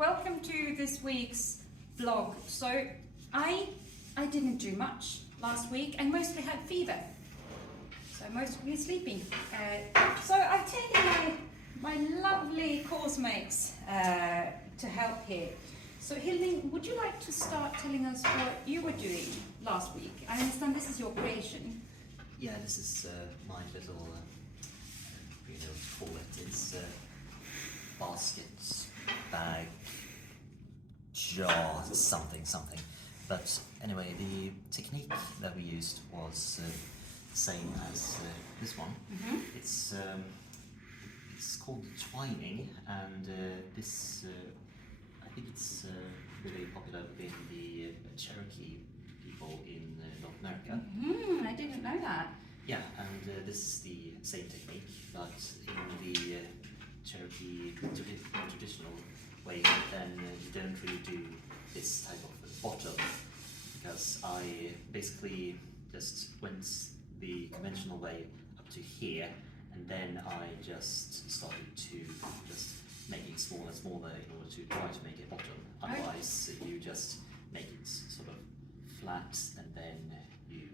welcome to this week's vlog. So I didn't do much last week. I mostly had fever, so mostly sleeping. So I've taken my lovely course mates to help here. So Hilding, would you like to start telling us what you were doing last week? I understand this is your creation. Yeah, this is my little, you know what to call it. It's basket, bag, jar, something. But anyway, the technique that we used was the same as this one. Mm-hmm. It's called twining, and this I think it's really popular in the Cherokee people in North America. I didn't know that. Yeah, and this is the same technique, but in the Cherokee traditional way, then you don't really do this type of bottle, because I basically just went the conventional way up to here, and then I just started to just make it smaller and smaller in order to try to make a bottle. Otherwise, you just make it sort of flat, and then you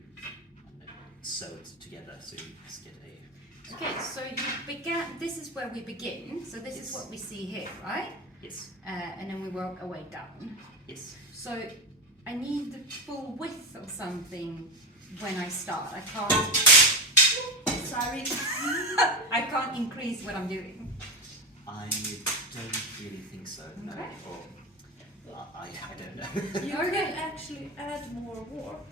sew it together, so you just get a... Okay, so you began, this is where we begin, so this is what we see here, right? Yes. And then we work our way down. Yes. So I need the full width of something when I start. I can't, sorry, I can't increase what I'm doing. I don't really think so, no. Okay. Or, I don't know. You can actually add more warp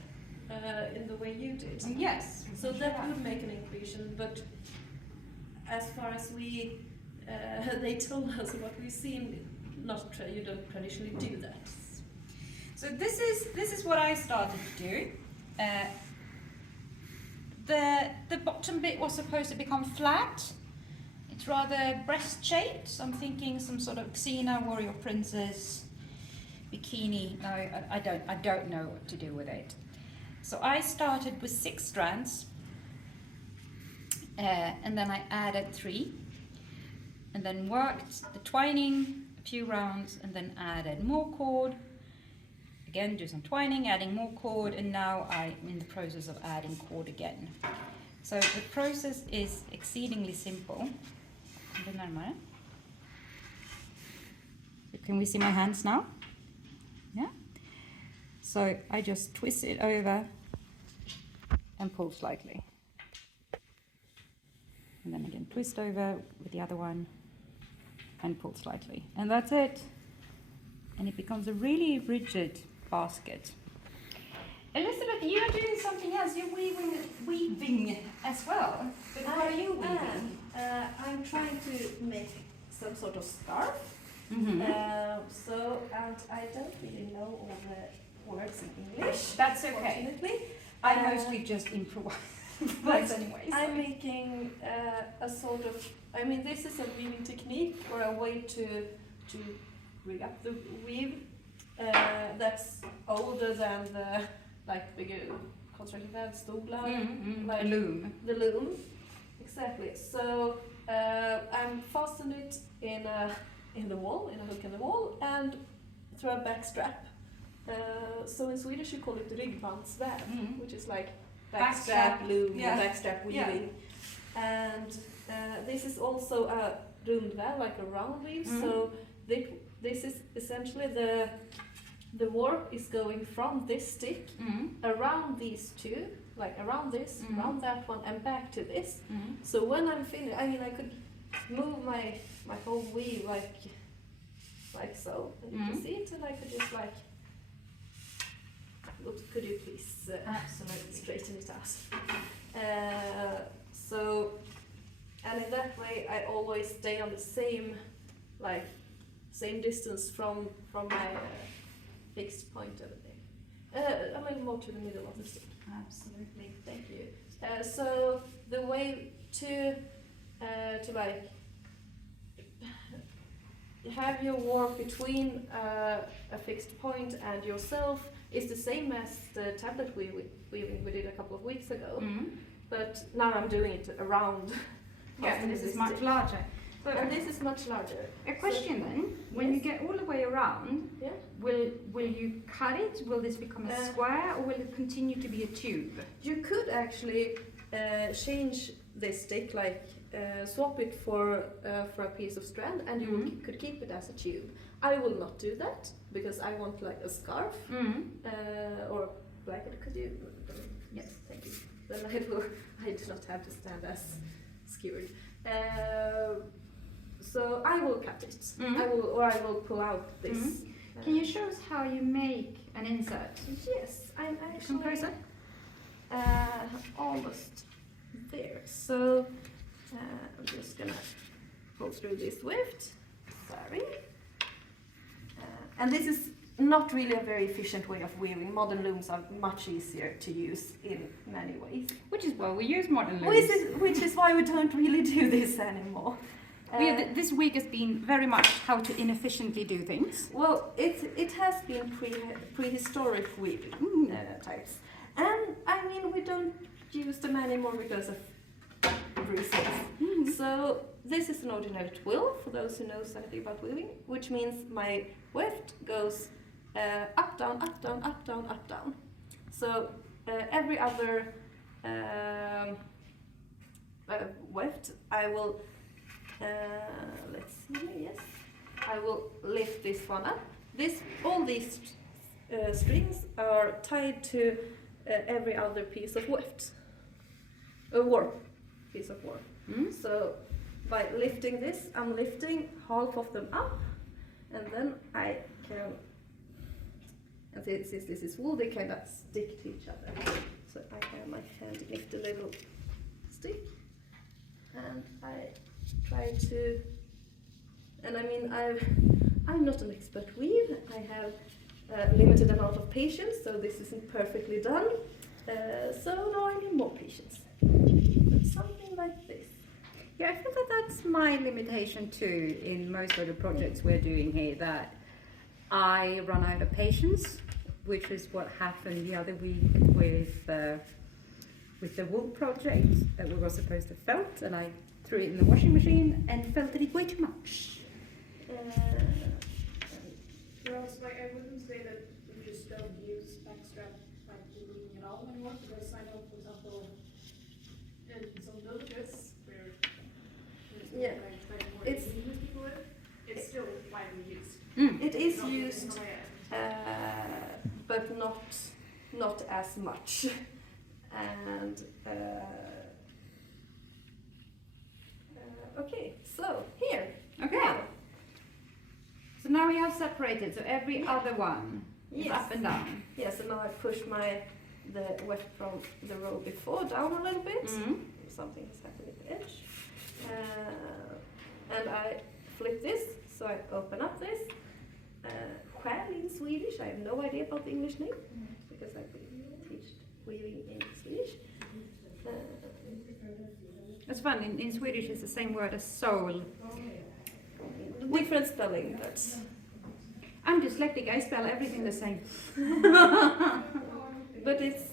in the way you did. Yes. So that would make an increase, but as far as we, they told us what we've seen, you don't traditionally do that. So this is what I started to do. The bottom bit was supposed to become flat. It's rather breast shaped, so I'm thinking some sort of Xena warrior princess bikini. No, I don't know what to do with it. So I started with 6 strands, and then I added 3, and then worked the twining a few rounds, and then added more cord. Again, do some twining, adding more cord, and now I'm in the process of adding cord again. So the process is exceedingly simple. So can we see my hands now? Yeah. So I just twist it over and pull slightly. And then again twist over with the other one and pull slightly. And that's it. And it becomes a really rigid basket. Elizabeth, you're doing something else. You're weaving as well. But what are you weaving? I'm trying to make some sort of scarf. Mm-hmm. And I don't really know all the words in English. That's okay. Unfortunately. I mostly just improvise anyway. So. I'm making a sort of, this is a weaving technique or a way to rig up the weave that's older than the bigger construction bed, stolar, A loom. The loom, exactly. So I'm fastened it in the wall, in a hook in the wall, and through a back strap. So in Swedish you call it ryggbandsväv, which is like backstrap loom, backstrap weaving. Yeah. And this is also a rundväv, like a round weave. So this is essentially the warp is going from this stick around these two, like around this, around that one, and back to this. So when I'm finished, I could move my whole weave like so, and you can see it, and I could just oops, could you please absolutely straighten it out? And in that way, I always stay on the same distance from my fixed point over there. More to the middle of the stick. Absolutely. Thank you. So the way to have your warp between a fixed point and yourself is the same as the tablet weaving we did a couple of weeks ago. But now I'm doing it around. Yeah, and this is much larger. So and this is much larger. a question then, when you get all the way around, Yeah. will you cut it? Will this become a square, or will it continue to be a tube? You could actually change this stick, like swap it for a piece of strand, and you could keep it as a tube. I will not do that because I want like a scarf or blanket. Could you? Yes, thank you. Then I do not have to stand as skewered. So I will cut it. I will pull out this. Can you show us how you make an insert? Yes, I'm actually Composer? almost there. So I'm just gonna pull through this weft. Sorry. And this is not really a very efficient way of weaving. Modern looms are much easier to use in many ways. Which is why we use modern looms. Which is why we don't really do this anymore. This week has been very much how to inefficiently do things. Well, it has been prehistoric weaving types. And I mean, we don't use them anymore because of reasons. So this is an ordinary twill, for those who know something about weaving, which means my weft goes up, down, up, down, up, down, up, down. So every other weft, I will, let's see, yes, I will lift this one up. All these strings are tied to every other piece of weft, a warp, piece of warp. So by lifting this, I'm lifting half of them up, and then I can, and since this is wool, they kind of stick to each other. So I have my hand lift a little stick, and I try to, and I mean, I'm not an expert weave. I have a limited amount of patience, so this isn't perfectly done. So now I need more patience. But something like this. Yeah, I feel that that's my limitation too in most of the projects we're doing here, that I run out of patience, which is what happened the other week with the wool project that we were supposed to felt, and I threw it in the washing machine and felted it way too much. Whereas, like, I wouldn't say that we just don't use backstrap like weaving at all anymore, because I know, for example, in some villages where Yeah, it's still widely used. it is used, but not as much. And okay, so here. Okay. Now, So now we have separated, so every other one is Yes. up and down. yeah, so now I push the weft from the row before down a little bit. Something has happened at the edge. And I flip this, so I open up this. Skär in Swedish, I have no idea about the English name, because I've been teached weaving in Swedish. It's fun, in Swedish it's the same word as soul. Different spelling, but I'm dyslexic, I spell everything the same. but it's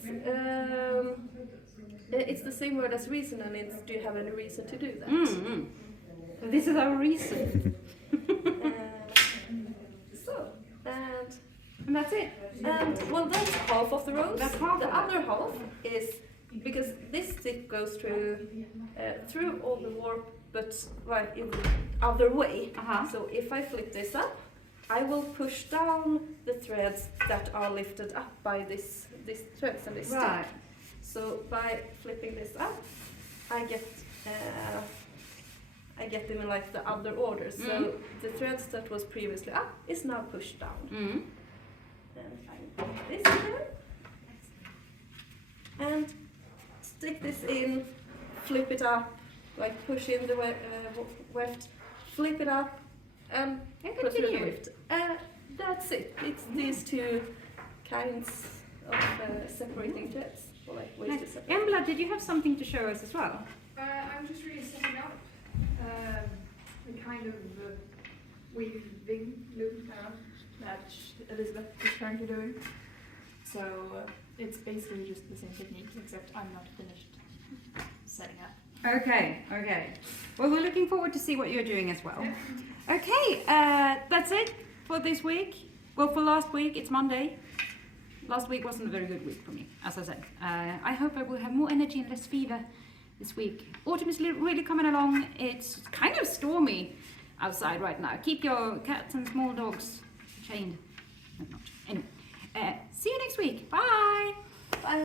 the same word as reason, and it's, do you have any reason to do that? This is our reason. And that's it. And well, that's half of the rows. That's half the of it. other half is, because this stick goes through all the warp, but right in the other way. So if I flip this up, I will push down the threads that are lifted up by these threads and this stick. So by flipping this up, I get them in like the other order. So the threads that was previously up is now pushed down. And I put this here and stick this in, flip it up, like push in the weft, flip it up, and put through the weft. That's it. It's these two kinds of separating threads. Or like ways to separate. Embla, did you have something to show us as well? I'm just really setting up the kind of weaving loop that Elisabeth is currently doing. So it's basically just the same technique, except I'm not finished setting up. Okay. Well, we're looking forward to see what you're doing as well. Okay, that's it for this week. Well, for last week, it's Monday. Last week wasn't a very good week for me, as I said. I hope I will have more energy and less fever this week. Autumn is really coming along. It's kind of stormy outside right now. Keep your cats and small dogs chained. No, not. Anyway, see you next week. Bye. Bye.